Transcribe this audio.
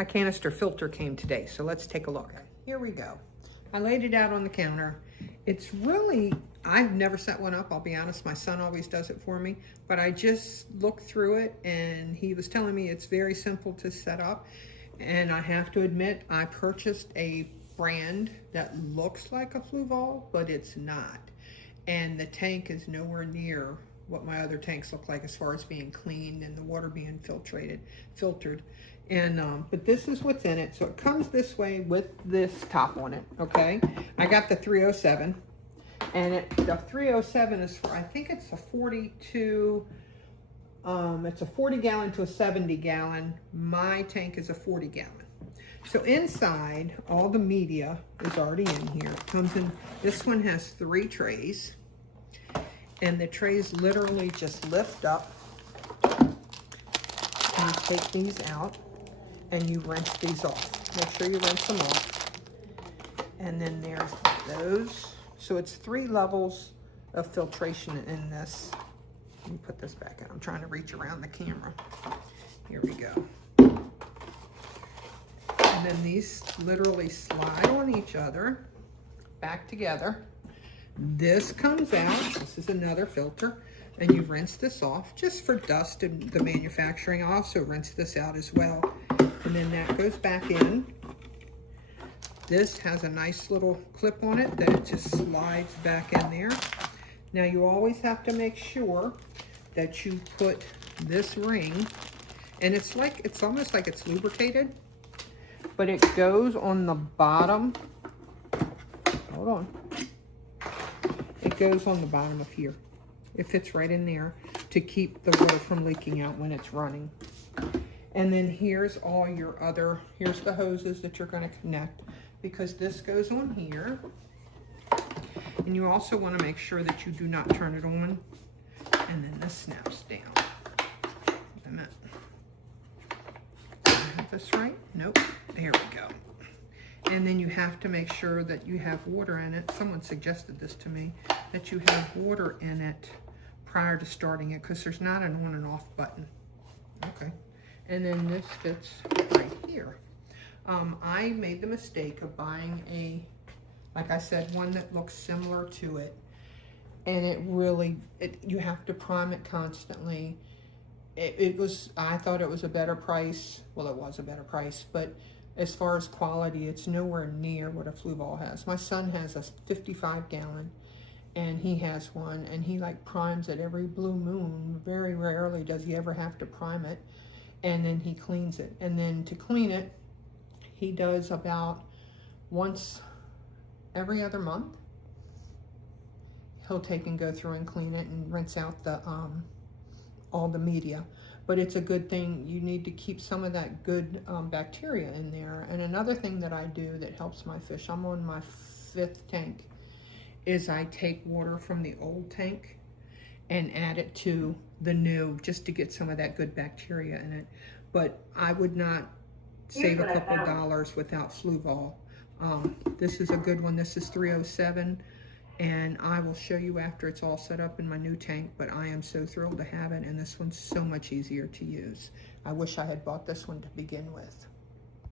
My canister filter came today, so let's take a look. Here we go. I laid it out on the counter. It's really, I've never set one up, I'll be honest. My son always does it for me, but I just looked through it and he was telling me it's very simple to set up. And I have to admit, I purchased a brand that looks like a Fluval, but it's not. And the tank is nowhere near what my other tanks look like as far as being cleaned and the water being filtered. And but this is what's in it. So it comes this way with this top on it, okay? I got the 307, and the 307 is for, I think it's a 42, it's a 40 gallon to a 70 gallon. My tank is a 40 gallon. So inside, all the media is already in here. It comes in, this one has 3 trays, and the trays literally just lift up. And you take these out and you rinse these off. Make sure you rinse them off. And then there's those. So it's 3 levels of filtration in this. Let me put this back in. I'm trying to reach around the camera. Here we go. And then these literally slide on each other, back together. This comes out. This is another filter. And you rinse this off just for dust and the manufacturing. I also rinse this out as well. And then that goes back in. This has a nice little clip on it that it just slides back in there. Now you always have to make sure that you put this ring, and it's almost like it's lubricated, but it goes on the bottom. Hold on. It goes on the bottom of here. It fits right in there to keep the water from leaking out when it's running. And then here's all your other, here's the hoses that you're going to connect, because this goes on here. And you also want to make sure that you do not turn it on. And then this snaps down. Wait a minute. Did I have this right? Nope. There we go. And then you have to make sure that you have water in it. Someone suggested this to me, that you have water in it prior to starting it, because there's not an on and off button. Okay. And then this fits right here. I made the mistake of buying a, like I said, one that looks similar to it. And it really, you have to prime it constantly. I thought it was a better price. Well, it was a better price, but as far as quality, it's nowhere near what a Fluval has. My son has a 55 gallon, and he has one, and he like primes it every blue moon. Very rarely does he ever have to prime it, and then he cleans it. And then to clean it, he does about once every other month. He'll take and go through and clean it and rinse out the all the media. But it's a good thing. You need to keep some of that good bacteria in there. And another thing that I do that helps my fish, I'm on my 5th tank, is I take water from the old tank and add it to the new, just to get some of that good bacteria in it. But I would not save a couple dollars without Fluval. This is a good one. This is 307. And I will show you after it's all set up in my new tank, but I am so thrilled to have it, and this one's so much easier to use. I wish I had bought this one to begin with.